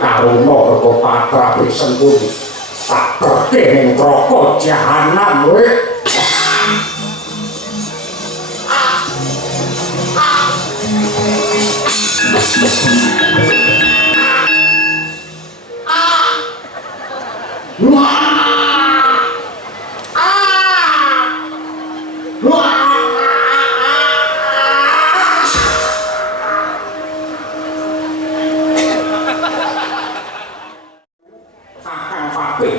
Karuna karo patrape sengkuni tak kerke ning neraka jahanam kowe.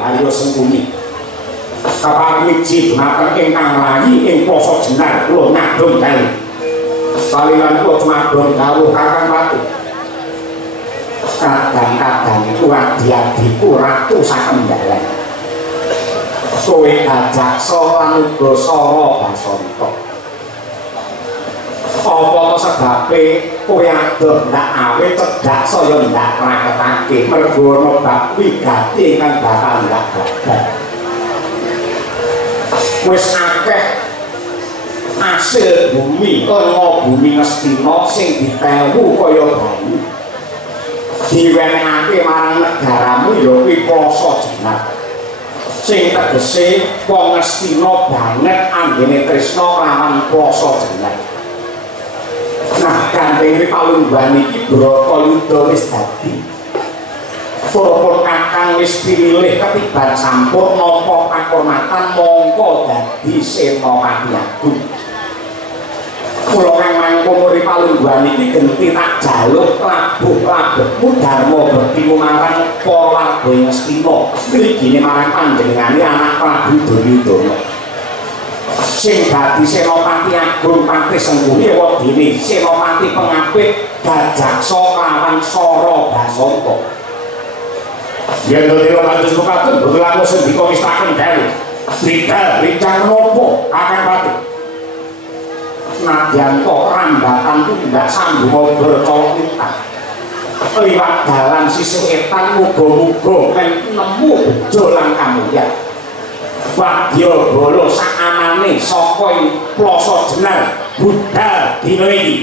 Ayo sengkuni kapan wiji dumateng ingkang layi ing poso jenar kula ngadhong dalu salinan kula cumadhong dawuh Kakang Pati kadang-kadang iku adi-adiku ratu sakembalan kowe Gajaksa lan uga Sara Basanta apa sebabe kowe adoh ndak awe cedhak saya ndak raketake mergo ana bab wigati ingkang bakal ndak gagal wis akeh asil bumi ana bumi Ngastina sing ditewu kaya banyu diwenehake marang negaramu ya kuwi Plasa Jenar sing tegese wong Ngastina banget anggene tresna lawan Plasa Jenar. Nah, gandeng palungguhan iki Bratayuda wis dadi. Para kakang wis pilih ketiban sampur nampa pakurmatan mongko dadi Senopati Agung. Kula kang mangkono ri palungguhan iki genti tak jaluk labuh-labuhmu Darma Bekti marang para warga Ngastina. Mligine marang panjenengane anak Prabu Duryudana. Sing dadi Senopati Agung Patih Sengkuni wedine Senopati Pengapit Gajaksa lawan Sara Basanta. Yen dhewe kados mekaten betul aku sendika wis tak kendhali. Bincang menapa Kakang Pati? Nadyan kok rambatan tindak sambung bercolok liwat dalan sisih etan muga-muga men nemu bejo lan kamulyan. Wadya bala sak anane saka Plasa Jenar budal dina iki.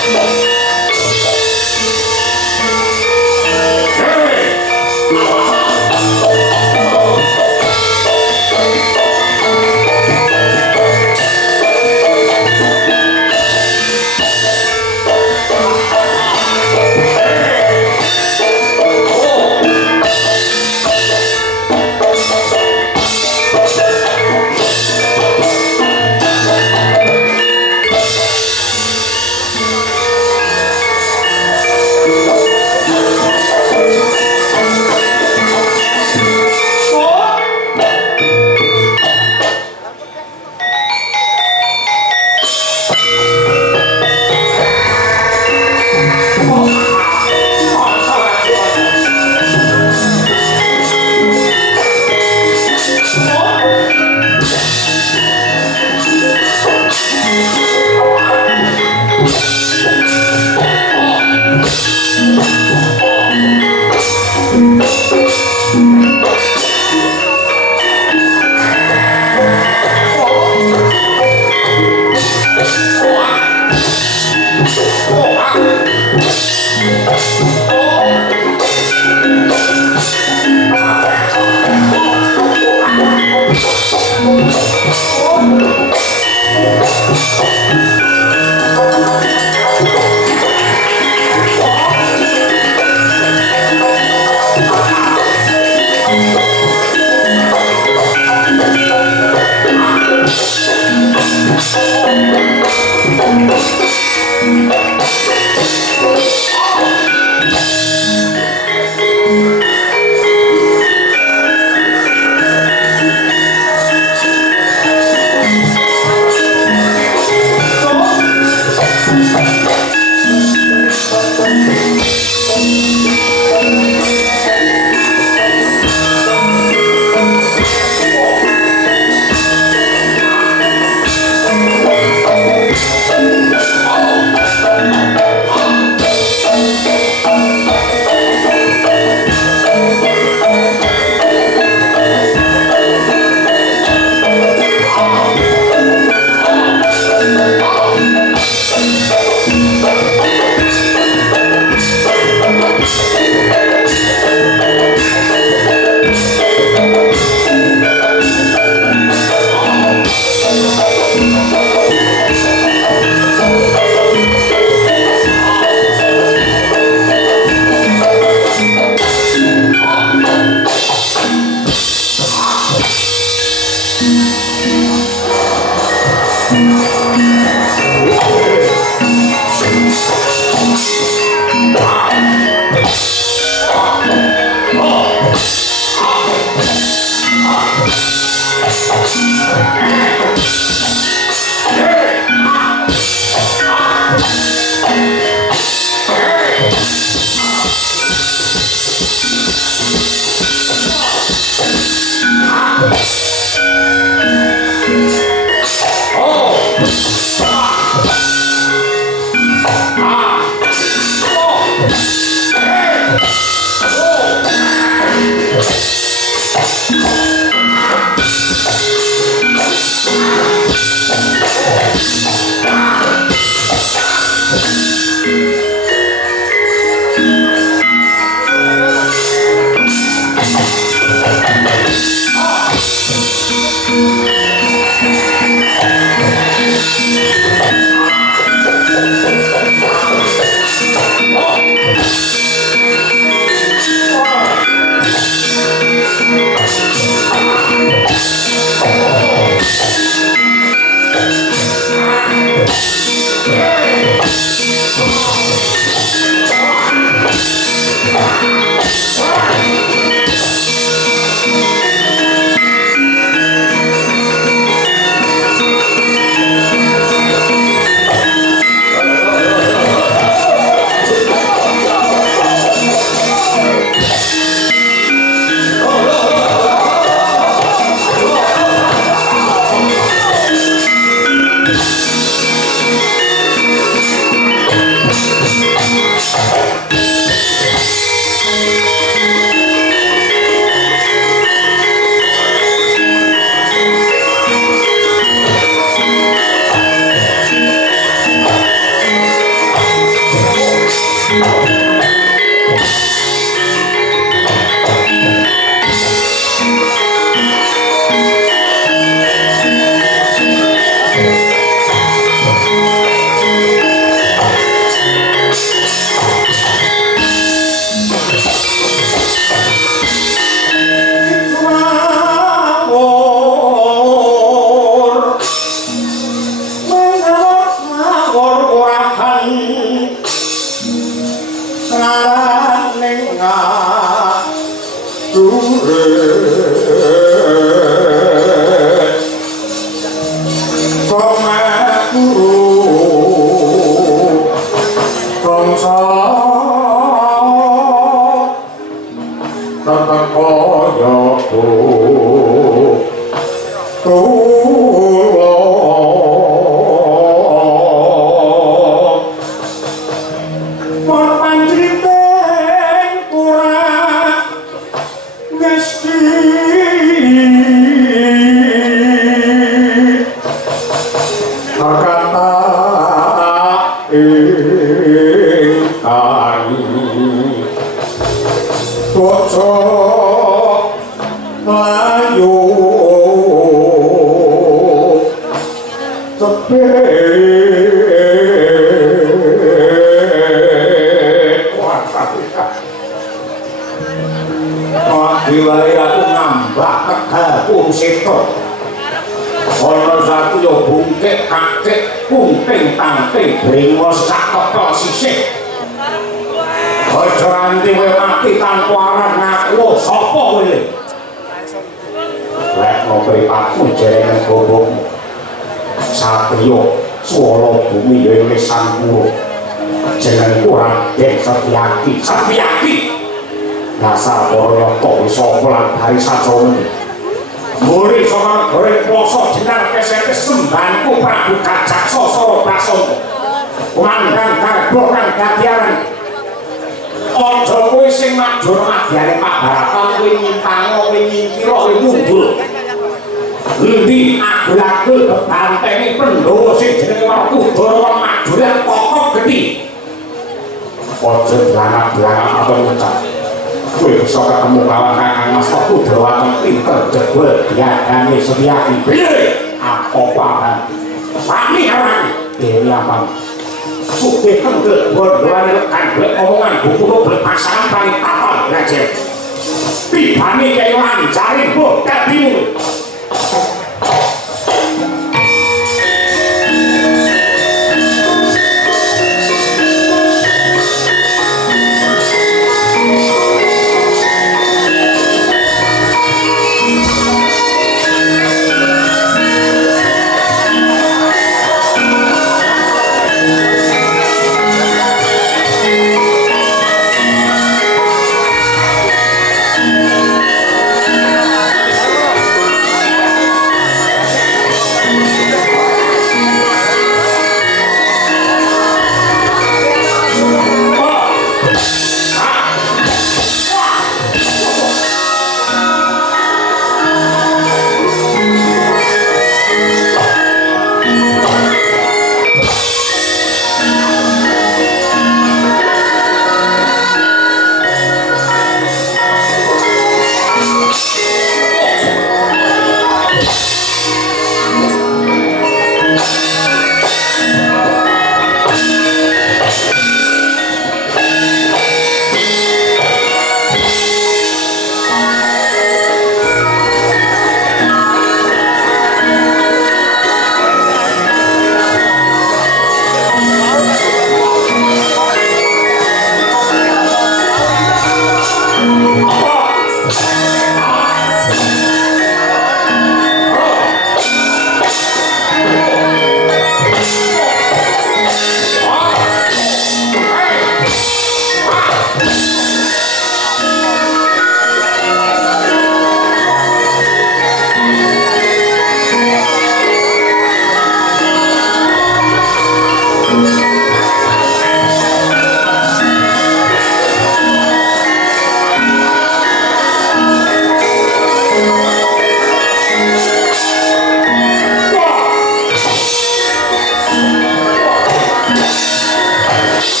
Hãy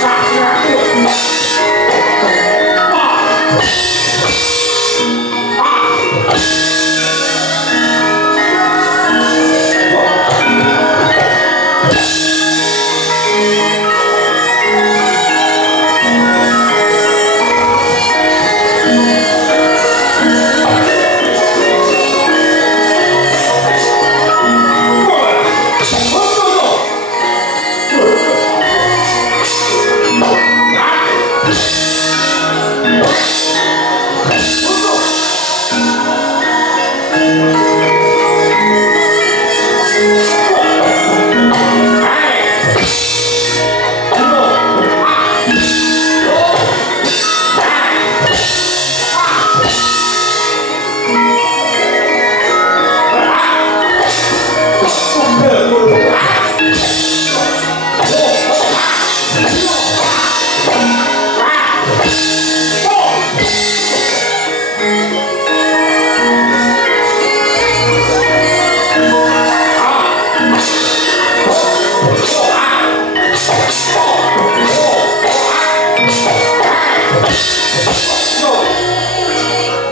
subscribe cho kênh Ghiền Mì Gõ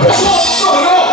để không bỏ lỡ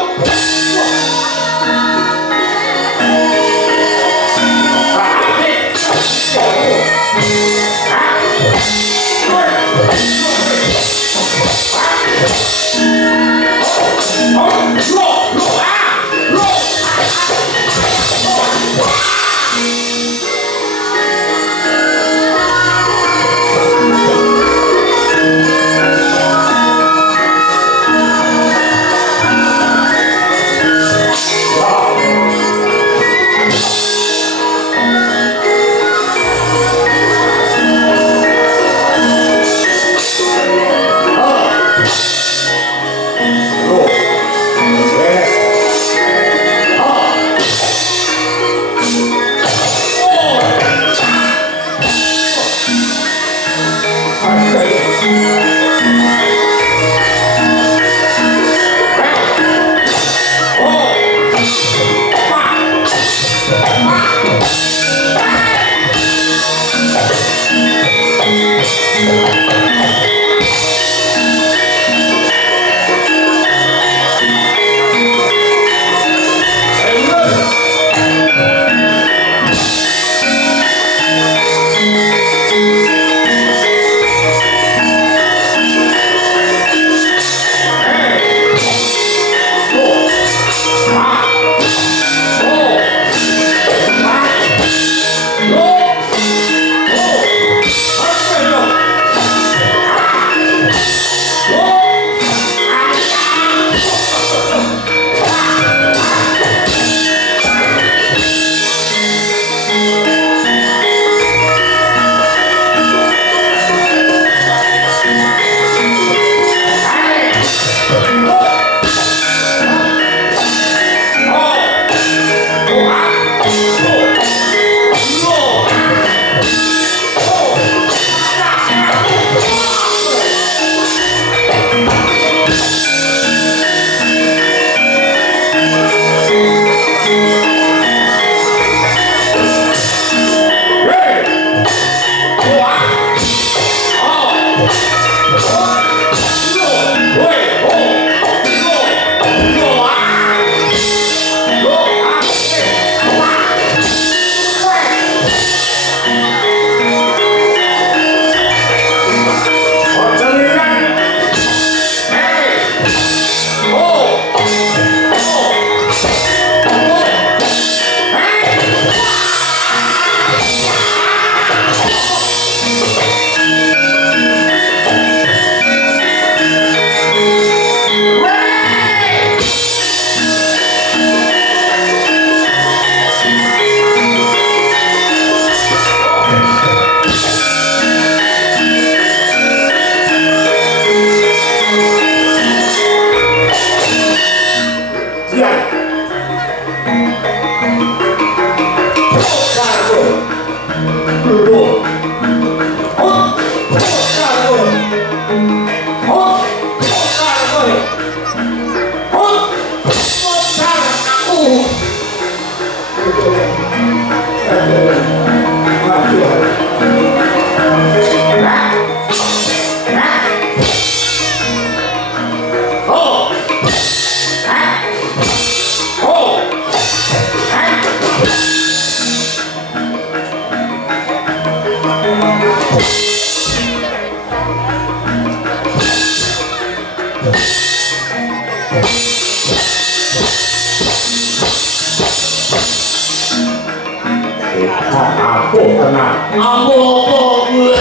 Aku tenang. Aku apa gue?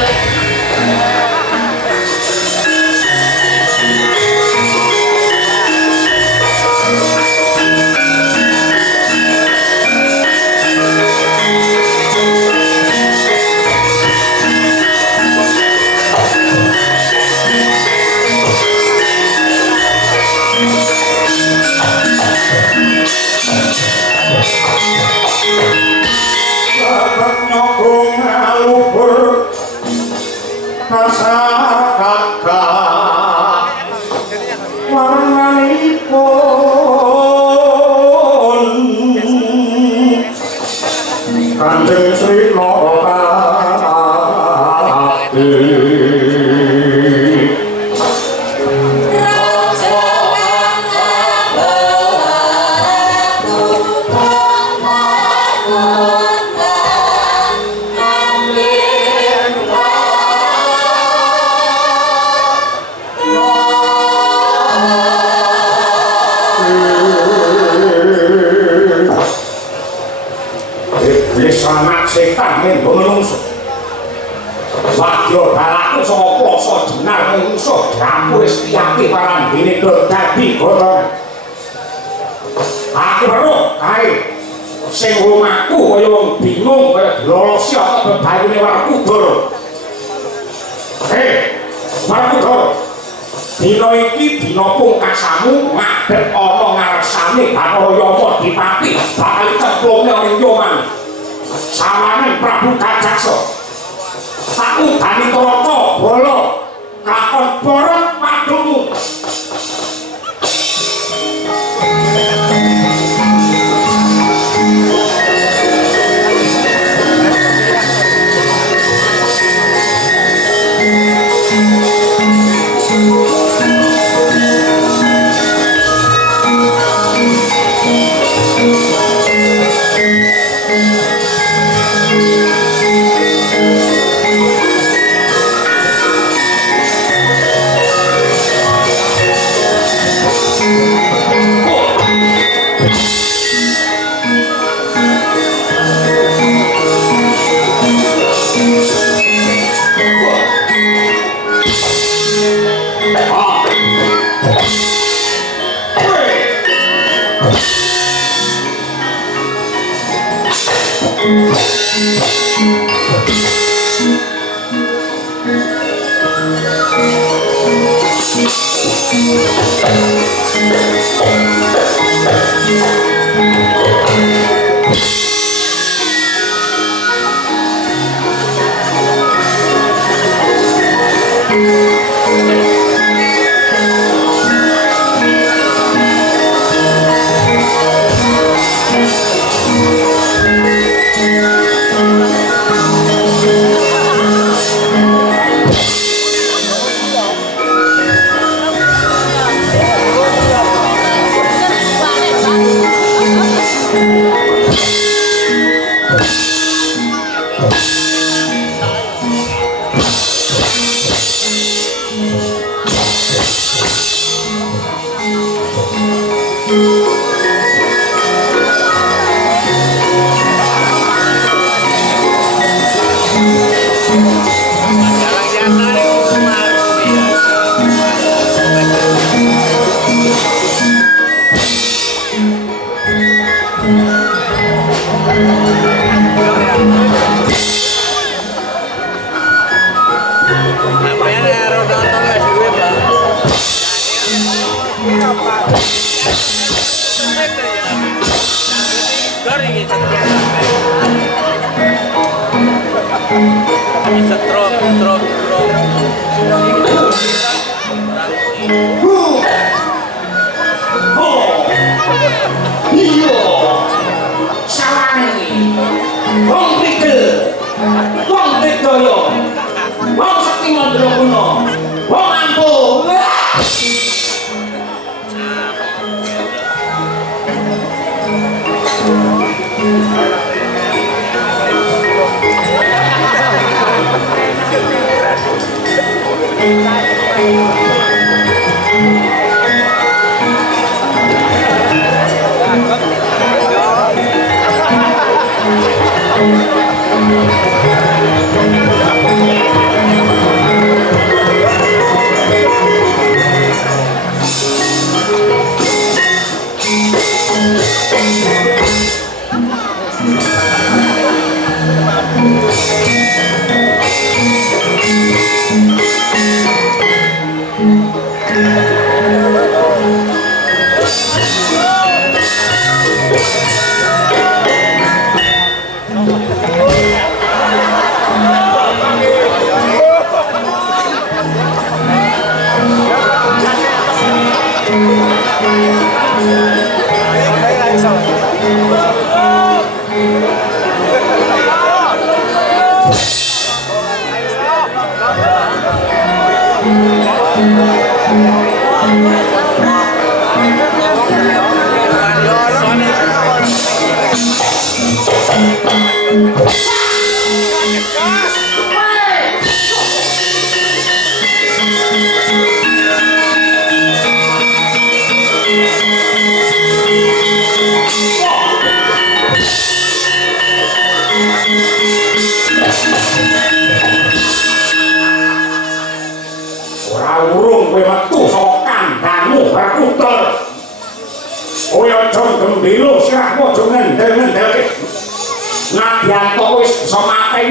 Nyokong alubur rasa kakak warnanipun Kanjeng Sri Lokati anak setan menggo menungso wadya balaku saka plasa jenar menungso dapur istiyake parandene dadi golongan aku weruh kae sing omahku kaya wong bingung kaya dilolosi apa bebayune Werkudara Werkudara dina iki dina pungkasamu ngadhep ana ngarsane Bathara Yama Dipati bakal cemplunge ning Yoman sawane Prabu Kajaksa aku dani Trata Bala lakon borot padumu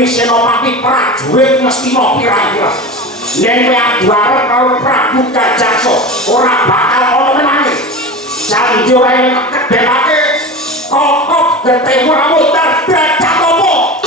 Senopati prajurit mesti mau pirang-pirang yen kowe adu arep karo Prabu Gajahso ora bakal ono menangi janji ora yen kedekake kokok gete ora mutar dacak opo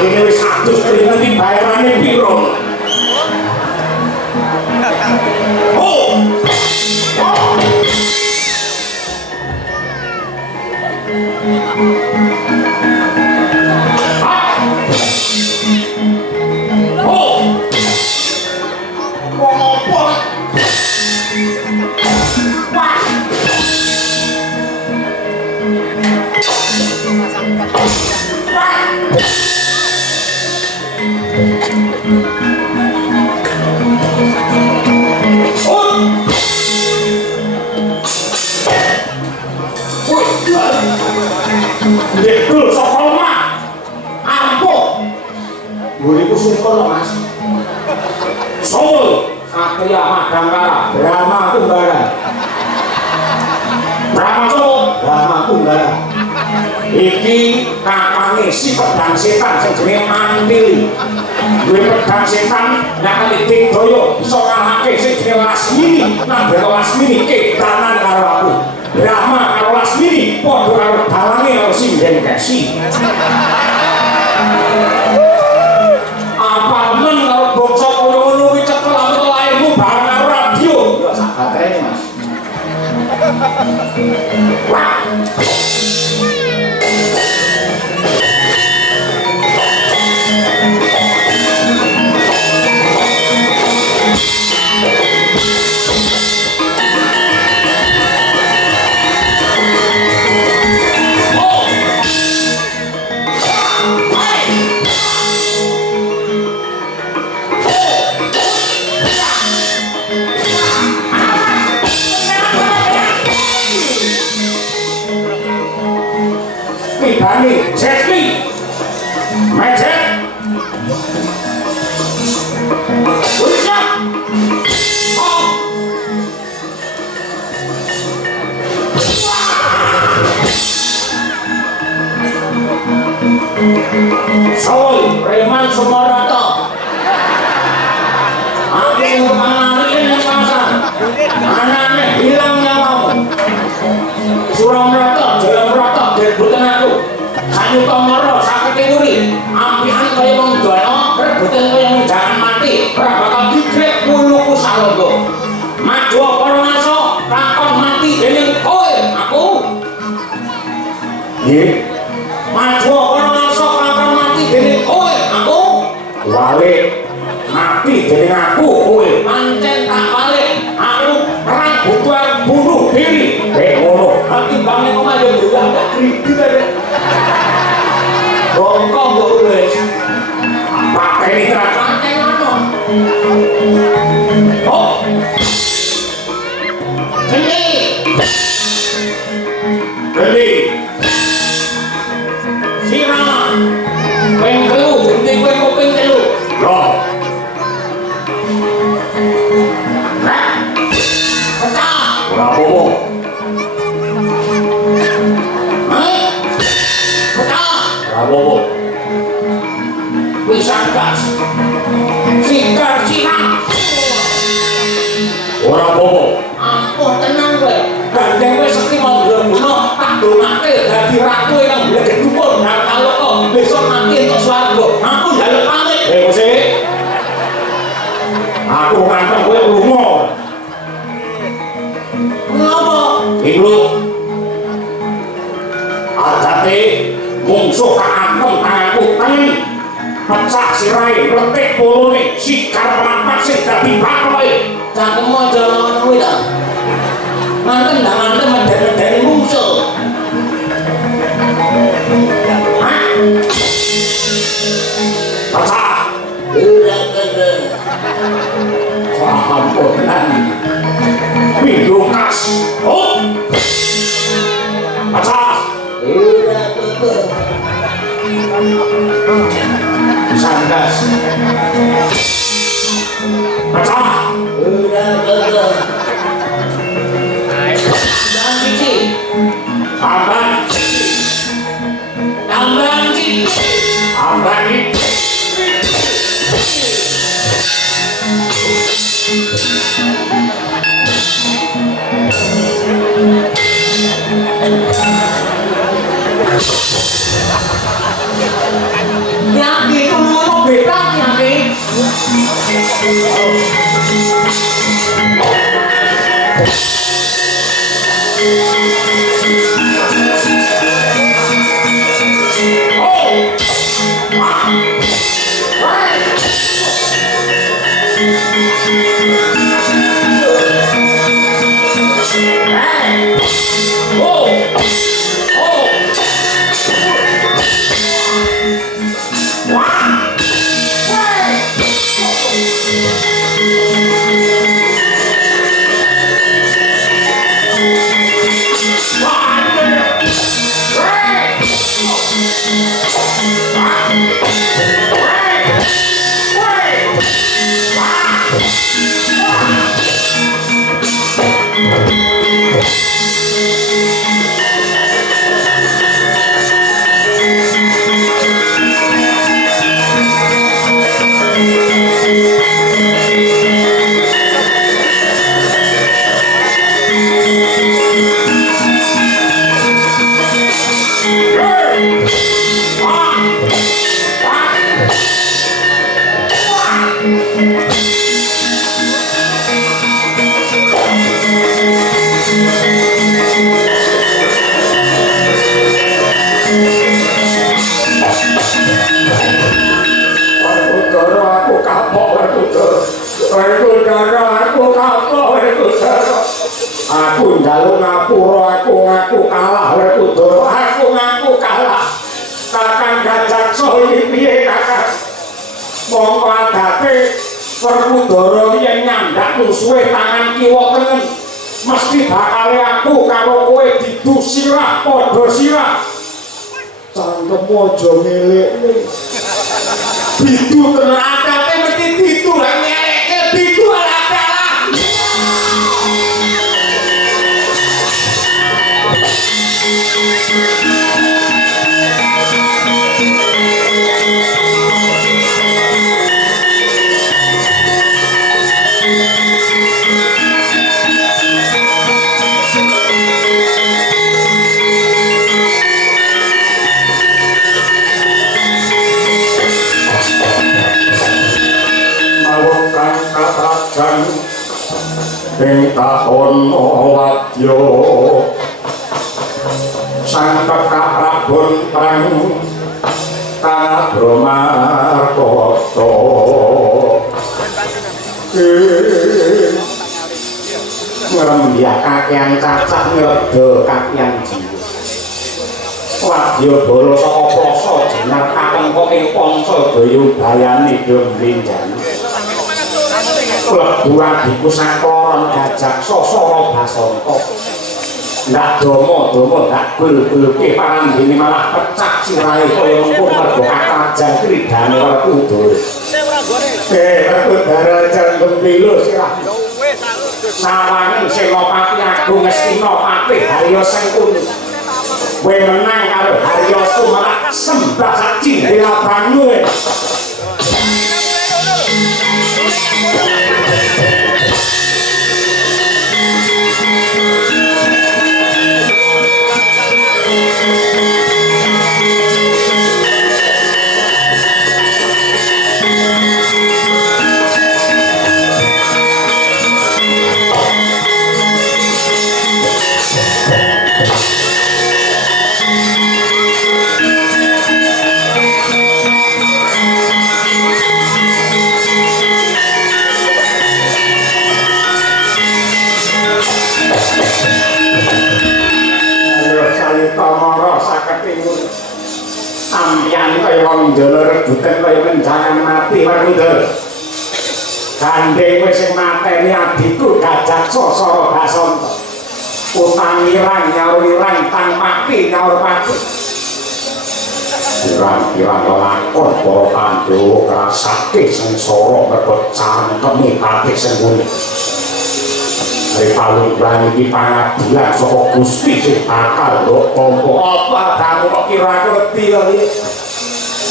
ini wis 100 triliun dibayarane piro? Oh. Dekul saka lemah ampuh buriku sungkon mas Solo Satria Madangkara Brahma Kumbara Brahma Solo Brahma Kumbara iki kakange si pedang setan sing jenenge Mantili duwe pedang setan nyakali Digdaya iso ngalahake sing jenenge Lasmini nang Lasmini kedanan karo aku Brahma karo Lasmini padha karo dalange karo Sinden Kesi apa men karo bangsa kono-kono kuwi cekel aku lairmu bareng karo radio ya sak batrene Mas wah Dani, Jesli, Majek, Wisna, Oh, Soy, Preman Sumarata, aku mengenali yang pasar, anaknya hilang nyawamu, Suramrata, Jayabrata, rebutan aku. Sanyu Tomoro sakit uri, ampian kaya wong dono, rebutan kaya wong jangan mati, ora bakal digrek puluku salonggo. Maju para ngaso, takon mati dening kowe, aku. Nggih. Maju para mati dening aku kowe pancen tak balik aku perang butuh bunuh diri ngono nanti bangnya kok aja berulang gak kriti aja rongkong kok wis pakai ini pakai ngono oh geli sirah peng telu gede kowe kok peng telu loh nah pecah ora apa-apa pecah ora apa-apa wis gas sikar sirah ora apa-apa ampun tenang kowe gandeng kowe sekti mau mbuno tak dongake dadi ratu kang blek dukun nah kalau kok besok mati entuk swarga aku njaluk pamit Gusti aku nganteng kowe lunga ngopo iku adate mungsuh kaantem tanganku tengen pecah sirahe letik polone sikar mlampah sing dadi pakoke cangkemmu aja lawan kowe ta manten ndangan medeni mungsuh pecah paham kok tenan Pindukas oh pecah sandas pecah Ambani nyaki itu ngomong beda nyaki aku njaluk ngapura aku ngaku kalah Werkudara aku ngaku kalah Kakang Gajaksa piye Kakang mongko adate Werkudara yen nyandak musuhe tangan kiwa tengen mesti bakal aku karo kowe didu sirah padha sirah cangkemmu aja ngelekne didu tenan adate mesti didu lan ngeleke didu ala ing taun wadya sang Prabon prang kabramarkata kakyang cacah nyodo kakyang jiwa wadya bala saka Plasa Jenar kakengkok ing Panca Dayobayani Domlinjani klebu adiku sakloron Gajak Sasara Basanta ndak domo ndak gul-gulke parandene malah pecah sirahe kaya mengko mergo kakrajan kridane Werkudara Werkudara jantung pilu sirah sawangen Senopati Agung Ngastinapati Harya Sengkuni kowe menang karo Harya Sumara sembah saci dela banyu ampian kaya wong njala rebutan kaya menjangan mati Werkudara gandeng kowe sing mateni adikku Gajak Sasara Basanta utang irang nyaur irang tang pati nyaur pati irang-irang lakon para Pandhawa ngrasake sengsara mergo cangkeme pati Sengkuni Ripalung lan iki pangadilan saka Gusti sing bakal ndok tampa apa kamu kok kira ngerti kok iki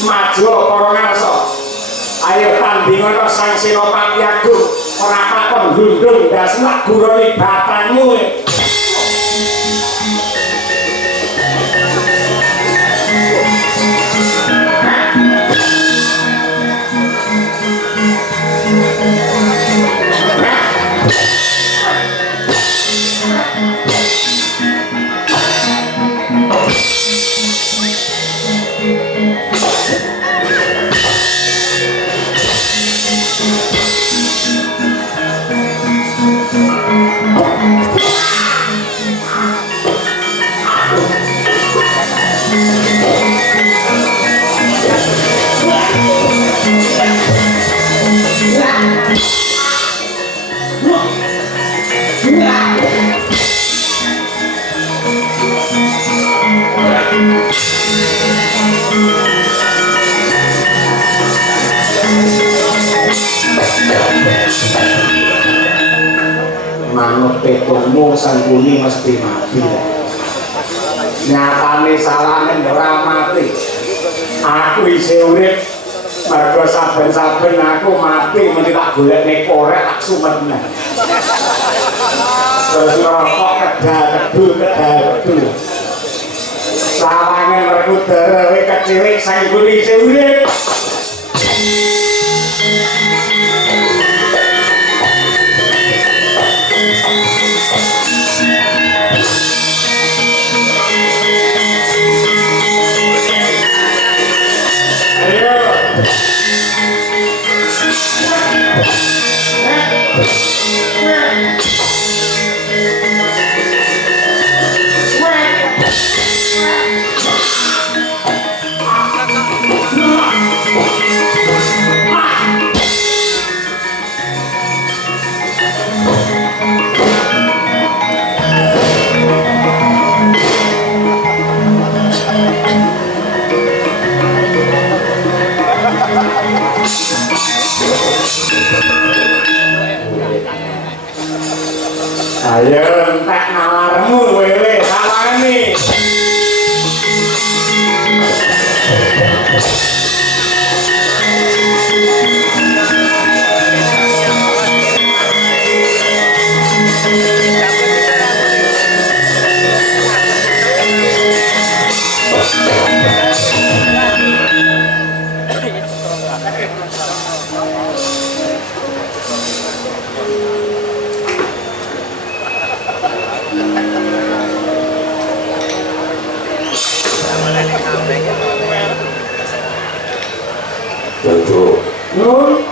maju para ngarsa ayo tandingan Sang Senopati Agung ora kakon glundung dasnak gurone batangmu manut petungmu Sengkuni mesti mati nyatane salane ora mati aku isih urip mergo saben-saben aku mati mesti tak golekne korek tak sumetne terus ngerokok kedal-kedul salane Werkudara kowe kecilik Sengkuni isih urip ayo entek nalarmu wele salane Jojo nun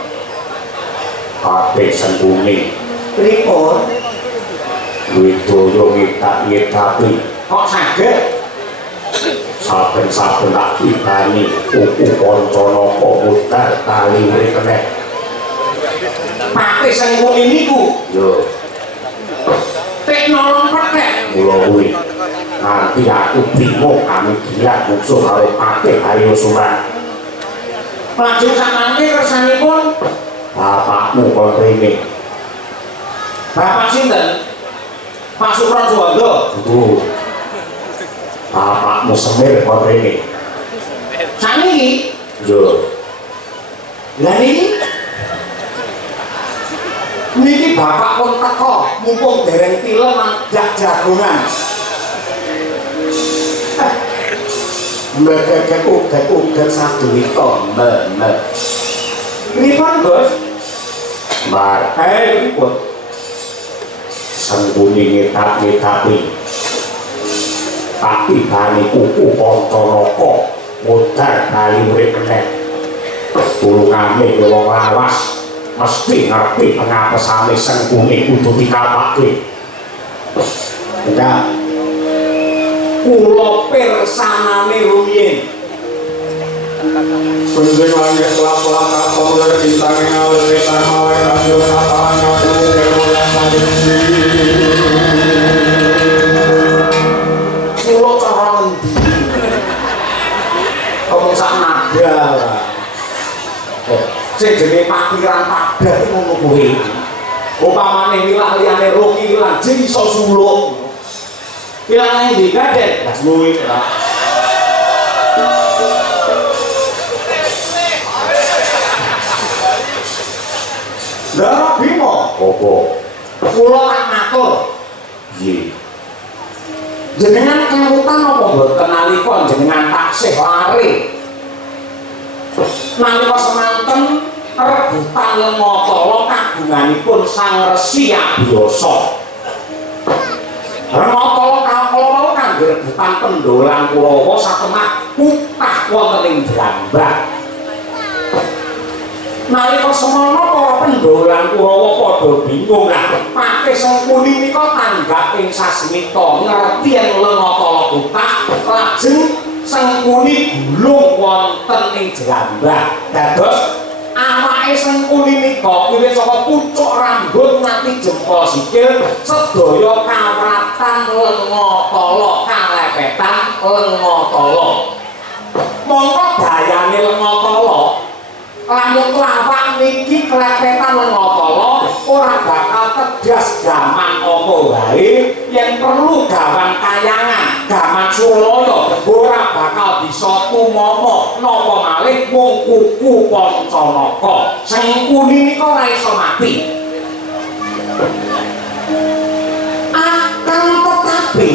Pati Sengkuni pripun duit sedaya ngitak-ngitapi kok saged saben-saben tak tibani uku Pancanaka mutar tali mrikene pati sing muni niku yo tek nolong petek mula kuwi nanti aku bingung kami gila musuh karo pati ayo suran lajeng samangke kersanipun bapakmu kok rene bapak sinten Pak Supran Suwanda betul bapakmu Semir kok rene saniki yo lha niki bapak pun teko mumpung dereng tilem jak jagongan mbek uget saduwita mbek pripun Bos Mbak pripun sengkuni ngetak-ngetapi tapi bani kuku Pancanaka mutar bali urip meneh tulungane wong lawas mesti ngerti pengapesane sengkuni kudu dikapake enggak kula pirsanane rumiyin Kunjung langit kelap-kelap kapal dari bintang yang awal wetan mawai radio kapalnya mulai maju kula cara ngendi kok sak nada lah sing jenenge pakiran padha iku ngono kuwi upamane wilah liyane roki ilang jeng iso sulung ilang ndi gadet las luwih lah Lha bimo apa kula tak matur nggih jenengan kawutan apa mboten nalika jenengan taksih lare nalika semanten rebutan Lengatala kagunganipun Sang Resi Abiyasa Lengatala kawula kangge rebutan Pendolan Kurawa satemah kutah wonten ing Brambang nalika semana para Pendolan Kurawa padha bingung lah pake Sengkuni nika tanggap ing sasmita ngerti yen Lengatala kutah lajeng Sengkuni gulung wonten ing Brambang dados awake Sengkuni nika wiwit saka pucuk rambut nganti jempol sikil sedaya kawratan Lengatala kalepetan Lengatala mongko dayane Lengatala lamun lawak niki klepetan Lengatala ora bakal tegas gaman apa wae yen perlu gawan kayangan gaman Suralaya ora bakal bisa tumama napa malih mung kuku Pancanaka Sengkuni nika ora iso mati akan tetapi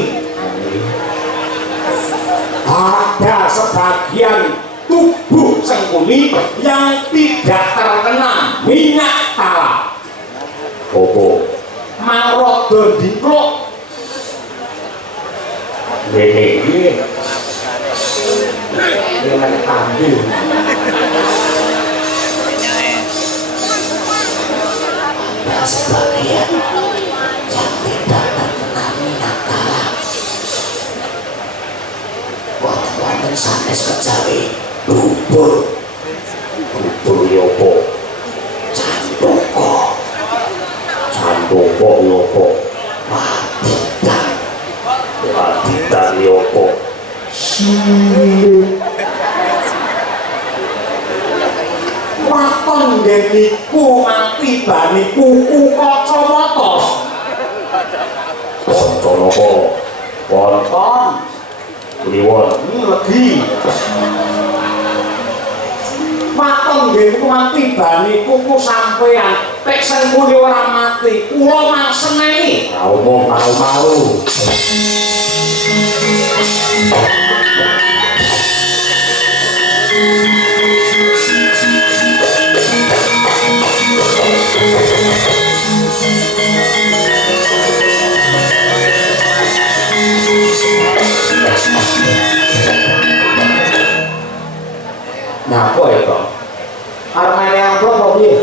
ada sebagian tubuh Sengkuni yang tidak terkena minyak talak opo marodo diplok ini dengan ambil ada sebagian yang tidak terkena minyak talak wonten sanes kejawi bubur yopo candoko yopo wadidan yopo waton deniku mati bani kuku kacamata Pancanaka wonten kliwon legi waton nggih mati bani kuku sampean tek Sengkuni ora mati kula mangseneni omong mau nah apa itu? Armane amplop apa piye?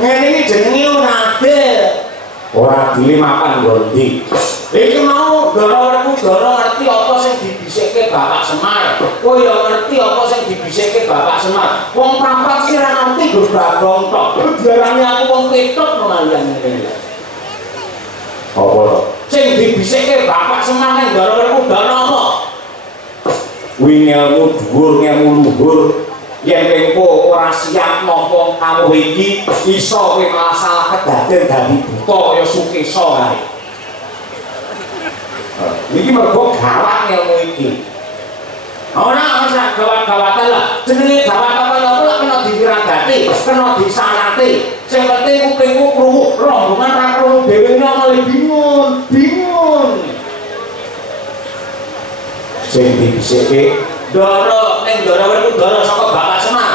Ngene iki jenenge nade ora dile mapan gondi. Iki mau Ndara ngerti apa sing dibisikke Bapak Semar. Kowe ya ngerti apa sing dibisikke Bapak Semar. Wong prampat sih ora ngerti go bagong tok. Diarani aku wong ketok malian ngene. Apa to? Sing dibisikke Bapak Semar ning Ndara apa? Kuwi ngelmu dhuwur, ngelmu luhur. Yen engko ora siap nampa kamu iki iso kowe malah salah kedaden dadi buta kaya Sukesa kae. Iki mergo gawat ilmu iki. Ora gawat-gawatan lah. Jenenge gawat apa lho kena diragati, kena disanati. Sing penting kupingku krungu, rombongan ra krungu dhewe malah bingung. Sing dibisikke Ndara ning Ndara saka Bapak Semar.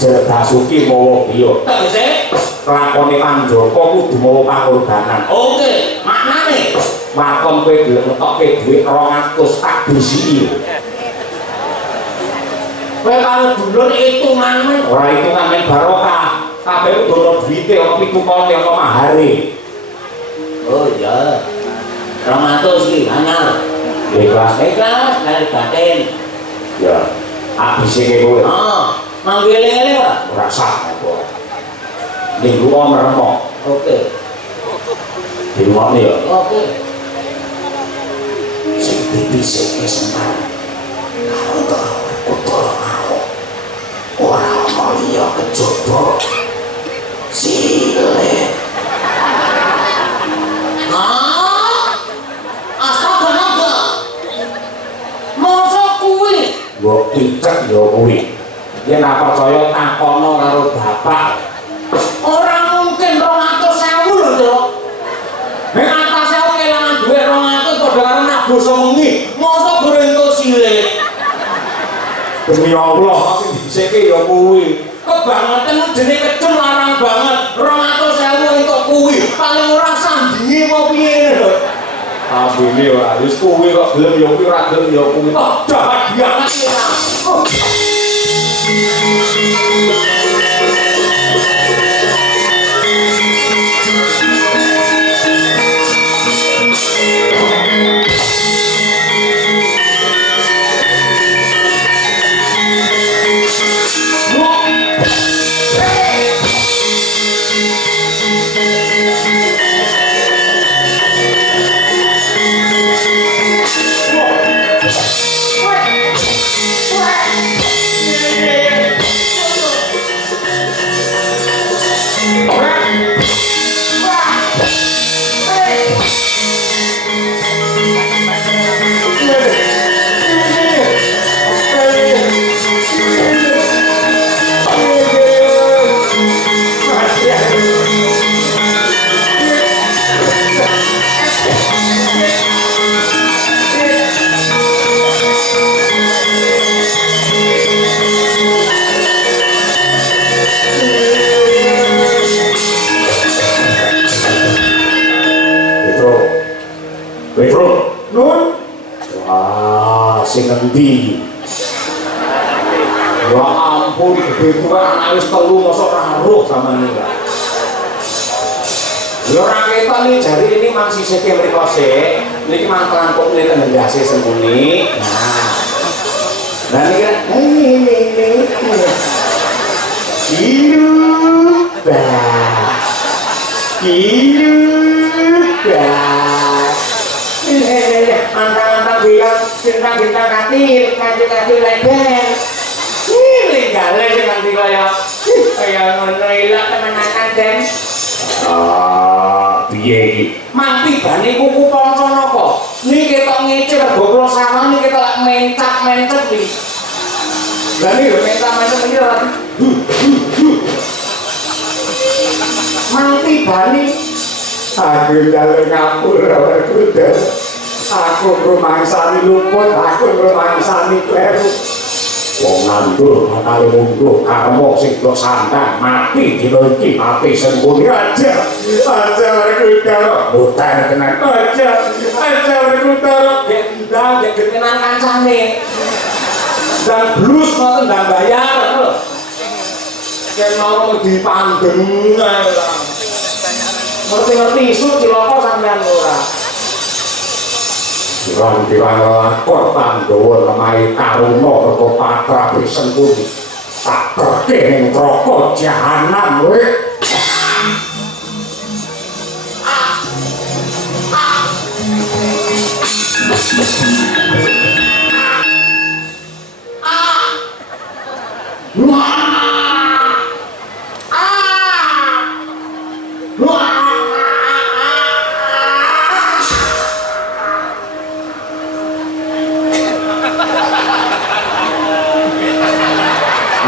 Jerdasuki mawa biya. Tegese lakone Pandhapa kudu mawa pangorbanan. Oke, maknane wakon kowe diletokke dhuwit 200 tak bisiki. Kowe karo dulur hitungan men, ora hitungan men barokah. Kabeh dono duwite ana 7 kote ana mahare. Oh iya. 200 iki anyar. Ikhlas kali batin. Ya, abisike kowe. Heeh. Manggil-eling ora sah kok. Ning gua meremok. Oke. Di rumah nih ya. Oke. Sing dibisike Semar. Karo kotor mau. Ora mau liya kejaba. Sile. Astaga. Mosok kuwi. Mbok picek ya kuwi. Yen ora percaya takono karo bapak. Ora mungkin 200.000 lho, Cuk. Nek atase kelangan dhuwit 200 padha karo nak basa mengi. Mosok goreng entuk silik. Demi Allah, sing dibisike ya kuwi. Kebangetan jenenge kecul larang banget. 200.000 entuk kuwi. Paling ora sandingi apa piye lho. Abine ora wis kuwi kok gelem ya kuwi ora gelem ya kuwi. Oh, jahat banget ya. Endi? Ya ampun, gede tuwa anak wis 3 mosok ora roh sampeyan iki. Ya ora ketok iki jari ini mang sisike mriko sik. Niki mang kelangkuk niki ndase sembunyi. Nah. Niki ini. Antara bilang cinta-cinta kaki lebar. Linggale sing nanti kaya ngono ilak temenanan Den. Piye iki? Mati bane kuku ponco napa? Niki ketok ngecil gogro sama niki ketok mencak-mencet iki. Lah niki mencak-mencet iki ora. Mati bane. Aku jalan ngapur ora kudu. Aku rumangsani luput, aku rumangsani kleru. Wong ngandul bakal mundur karma sing do sandang mati dina iki mati sembunyi aja rekruter buta tenan aja rekruter gendang gentenan kancane dan blus ngoten ndang bayar lho yen mau dipandeng ae ngerti-ngerti isu cilaka sampean ora. Pirang-pirang lakon Pandhawa lemahe karuna merga patrape Sentuni. Tak kerke ning neraka jahanam kowe.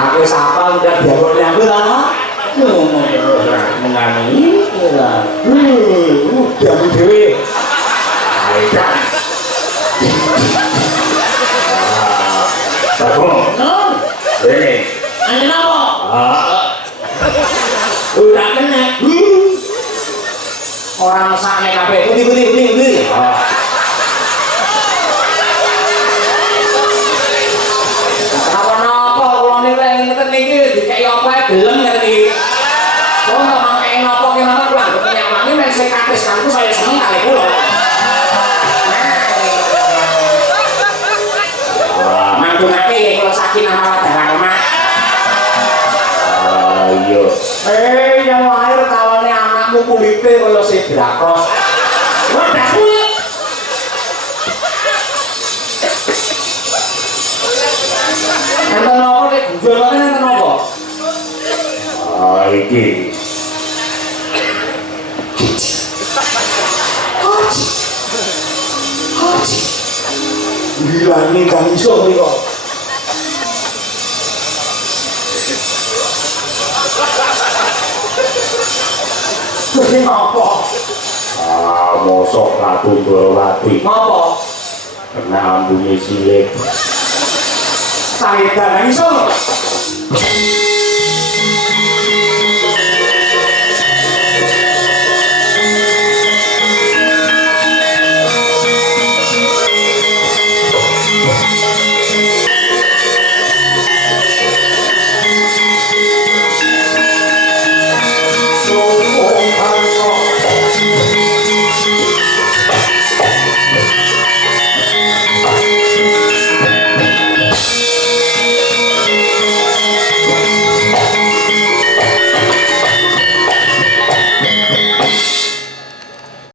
Aku sapa udah biarone aku ta. Mengani ora. Udah dhewe. Ayo. Bagus. Ini. Ane napa? Udah kena. Orang sakne kabeh. Budi. Napa-napa kula ngeten niki dikeki apa gelem ngeten iki. Kok mangke napa kemana kula punya wangi men sing kates kanku saya seneng kali kula. Manggunake ya kula sakinah mawaddah rahmah. Ayo. Yang lahir kawane anakmu kulite kaya sebrakos. Wadah kuwi. Enten apa nek gujolane enten apa? Iki. Gila ini kan iso nih kok. Ini apa? Mosok Ratu Ndorowati. Apa? Kena bunyi silik. Saya iso.